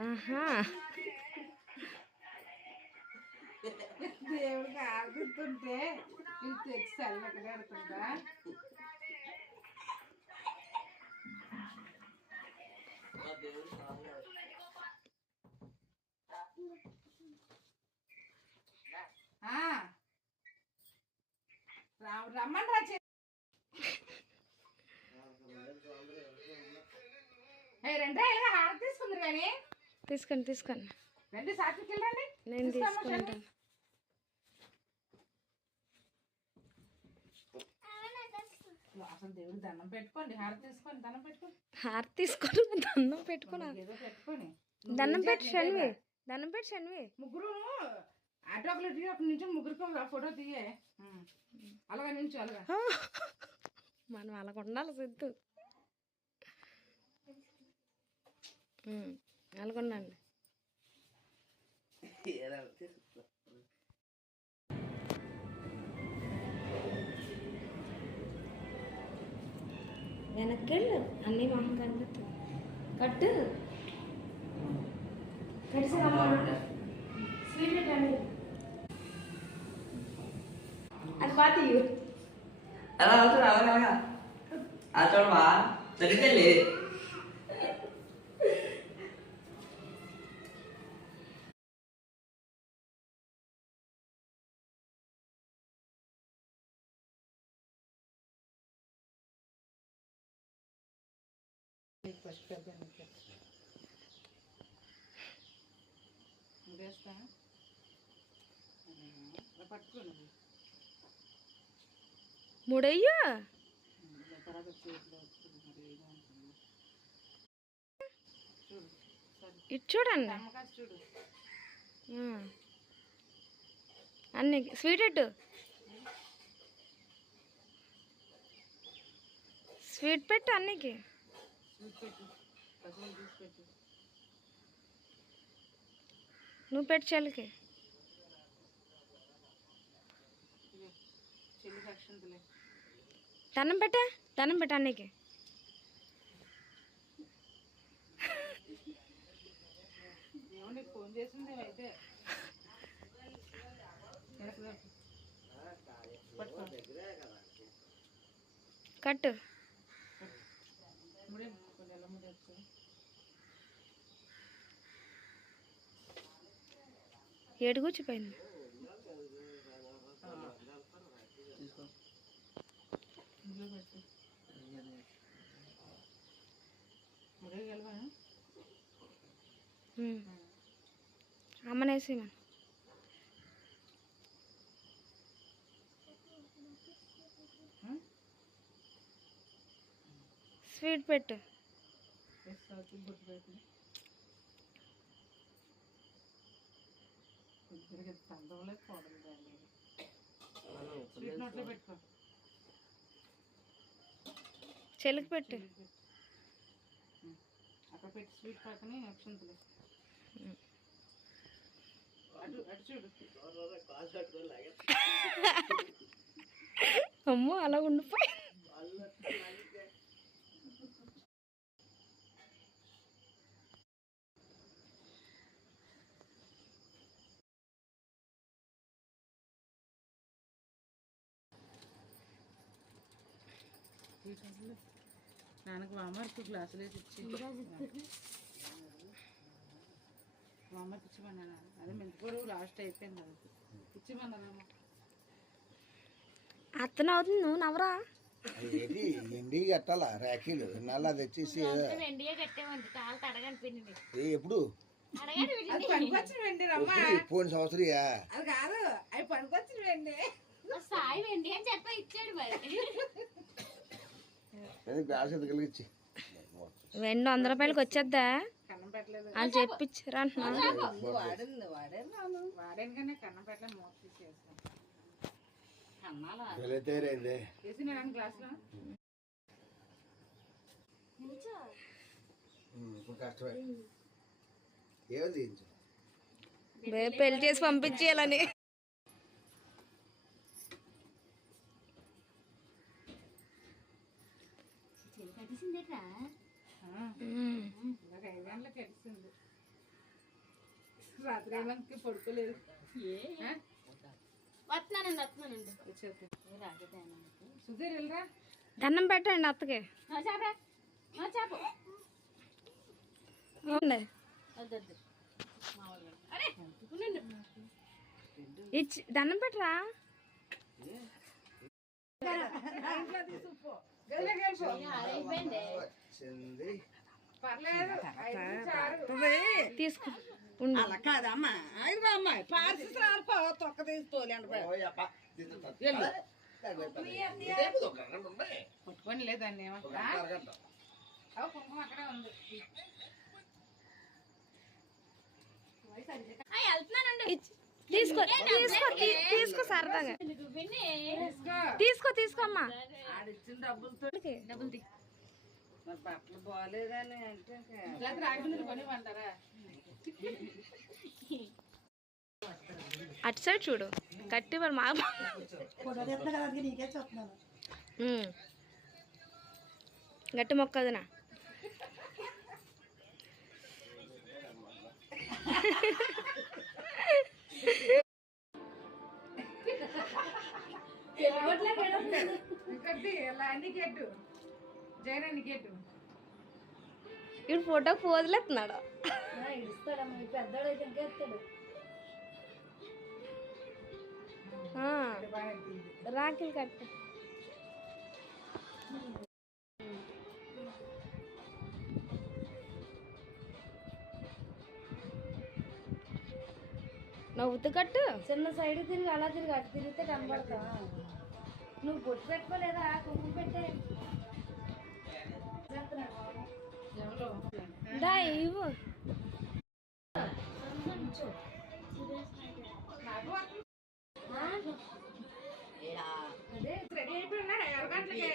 ఆహా. దేవుడికి ఆడుతుంటే ఇది తెచ్చి చల్లగా కడుతుందా ఆ. రా- రమ్మని రా చే- ఏయ్, రండి ఇలాగ హార తీసుకుంది కానీ తీసుకోండి తీసుకోండి నేను. తీసుకుంటాను. అసలు దేవుడు దండం పెట్టుకోండి దండం పెట్టుకోండి. హారతి తీసుకొని దండం పెట్టుకున్నా. ఏదో పెట్టుకోని. దండం పెట్టి దండం పెట్టి ముగ్గురు అటు ఒకరు ఇటు ఒక నుంచి ముగ్గురికి ఒక ఫోటో తీయే. అలాగా నుంచి అలాగా. మనం అలా ఉండాలి సిద్ధు. అలాగుండండి వెనక్కెళ్ళు. అన్నీ మొహం కనిపిస్తుంది కట్టు. స్వీట్ పెట్టండి. అది పాతి అలా అవుతుంది అలాగా అలాగా ఆ చూడమా ఉంటుంది. చూడు సరే ఇటు చూడండి. అన్ని స్వీట్ ఎట్టు స్వీట్ పెట్టు అన్నికి. నువ్వు పెట్టు చెల్లికి. ఇదే చెల్లి దండం పెట్టా దండం పెట్టు అన్నికి. ఫోన్ చేసింది అయితే కట్టు. ఏడు కూర్చిపోయింది అమ్మనేసి మన స్వీట్ పెట్టు. పోవడం కానీ స్వీట్ నోట్లో పెట్టుకో. చెల్లికి పెట్టు. అక్కడ పెట్టి స్వీట్ పక్కనే అక్షంతలు. అమ్మో అలా ఉండిపోయి. నాన్నకు వామర్కు గ్లాసులు వేసి ఇచ్చి వామర్కి ఇచ్చిమన్నాను అదే మెంతికూర లాస్ట్ అయిపోయింది అది. ఇచ్చిమన్నాను అత్తన అవుతుంది నువ్వు నవరా ఏంటి ఎండి కట్టాలా? ర్యాకీలు ఇన్నాళ్ళు అది వచ్చేసి ఏ ఎప్పుడు? అది పనికొచ్చిన వెండి రమ్మ. ఎప్పుడు? పోయిన సంవత్సరయా అది కాదు అవి పనికొచ్చిన వెండి. అది గ్లాస్ ఎందుకు కలిగించి వెండి వంద రూపాయలకి వచ్చేద్దా? వాళ్ళు చెప్పించారు వాడింది వాడాను వాడాను ఐదు గంటలకు రాత్రి పడుకోలేదు? వస్తున్నానండి వస్తున్నానండి. సుధీర్ వెళ్ళరా? దండం పెట్టండి అత్తకి. చేపే. ఇచ్చి దండం పెట్టరా? తీసుకుపో తీసుకో. అలా కాదమ్మా. ఐదు అమ్మాయి పార్సిస్ రాలిపో తొక్క తీసి తోలేండి పట్టుకొని లేదండి ఒక తీసుకో తీసుకో తీసుకో సరదాగా. తీసుకో తీసుకో తీసుకో అమ్మా బట్టలు బాగాలేదని అంటే సైడ్ చూడు కట్టి మరి మా. గట్టి మొక్క అదినా ఇంకటి ఇలా నికెట్టు జైన నికెట్టు ఇప్పుడు ఫోటో పోదులేస్తున్నాడు ఆ, రాఖీలు కట్టు. నవ్వుతూ కట్టు. చిన్న సైడ్ తిరిగి అలా తిరిగి అటు తిరిగితే కనబడతా. నువ్వు బొట్టు పెట్టుకోలేదా? కుంకుమ పెట్టే. దా ఇవ్వు. రెడీ అయిపోయి ఉన్నాడు ఆరు గంటలకే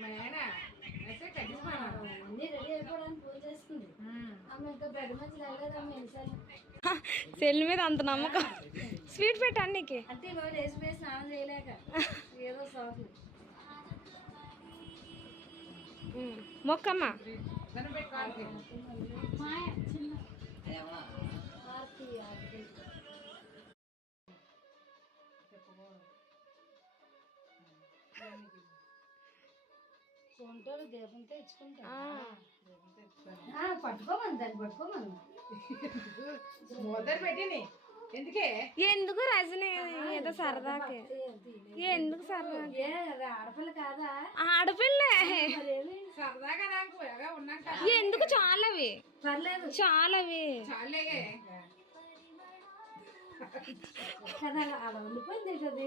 మా ఆయన అయితే కట్టించుకున్నాను సెల్ మీద అంత నమ్మకం. స్వీట్ పెట్టు అన్నికి. అంటే ఇవాళ వేసి వేసి స్నానం చేయలేక ఏదో సాకు. ఉమ్, మొక్కమ్మ. పట్టుకోమని దాన్ని పట్టుకోమని. మొదలు పెట్టిని. ఎందుకే? ఎందుకు రజని? ఏదో సరదాకి. ఎందుకు సరదాకి? ఆడపిల్ల కాదా? ఆడపిల్లే. సరదాగా నాకు ఎందుకు చాలవి? పర్లేదు. చాలవి. చాలే. కదా అలా ఉండిపోయింది ఏంటది?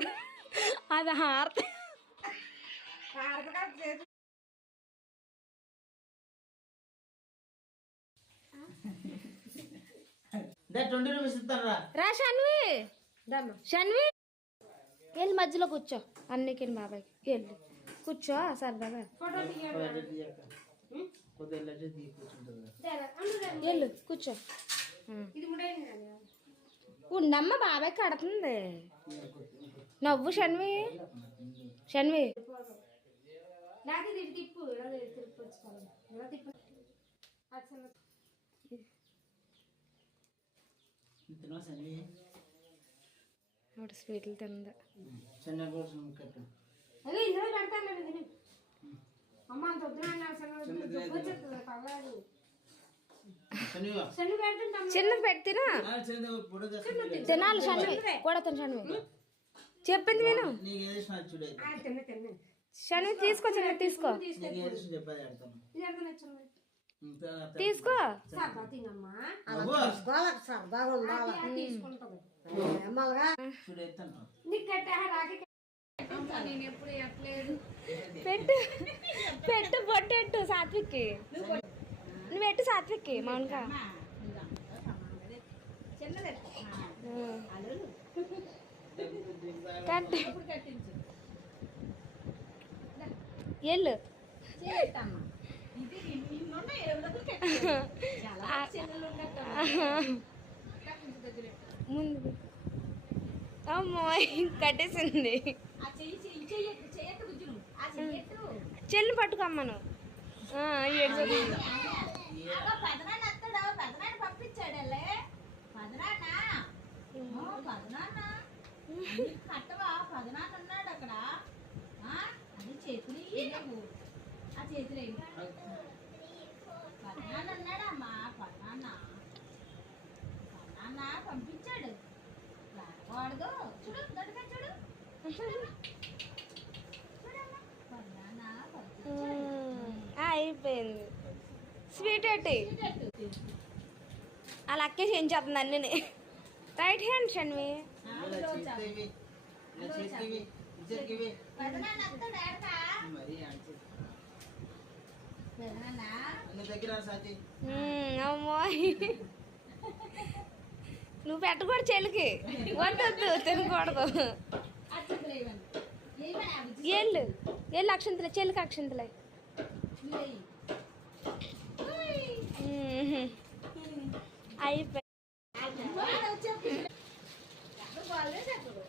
అది హారతి సరదాగా చేసి ట్వంటీ రూపీస్ ఇస్తారా రా షన్వి. షన్వి. వెళ్ళి మధ్యలో కూర్చో. అన్నికి బాబాయ్కి వెళ్ళి. కూర్చో సరదాగా వెళ్ళు కూర్చో. ఉండమ్మ బాబాయ్ కడుతుంది. నవ్వు షన్వి. షన్వి. నాకు తిప్పు. తిప్పు ఒకటి స్వీట్లు తింది చిన్న కోసం కట్టు అదే ఇందులో పెడతాను అమ్మ అంత చిన్నది పెడితేనా తినాలి షన్వి కూడా తిను షన్వి చెప్పింది తిన్న షన్వి తీసుకో చిన్నది తీసుకో. తీసుకో. పెట్టు. పెట్టు పొట్టెట్టు సాత్విక్కి. నువ్వు పెట్టు సాత్విక్కి మౌనిక ఎల్లు ముందు. అమ్మో కట్టేసింది. చెల్లి పట్టుకోమ్మను ఏడు అయిపోయింది. స్వీట్ ఎట్టి అలా అక్కేసి ఏం చేస్తుంది అన్నీ రైట్ హ్యాండ్ అమ్మో నువ్వు పెట్టకూడదు చెల్లికి. వద్దు వద్దు తినకూడదు? ఏళ్ళు ఏళ్ళు అక్షంతలే చెల్లికి అక్షంతలే. అయిపోయి వాడు వచ్చేప్పుడు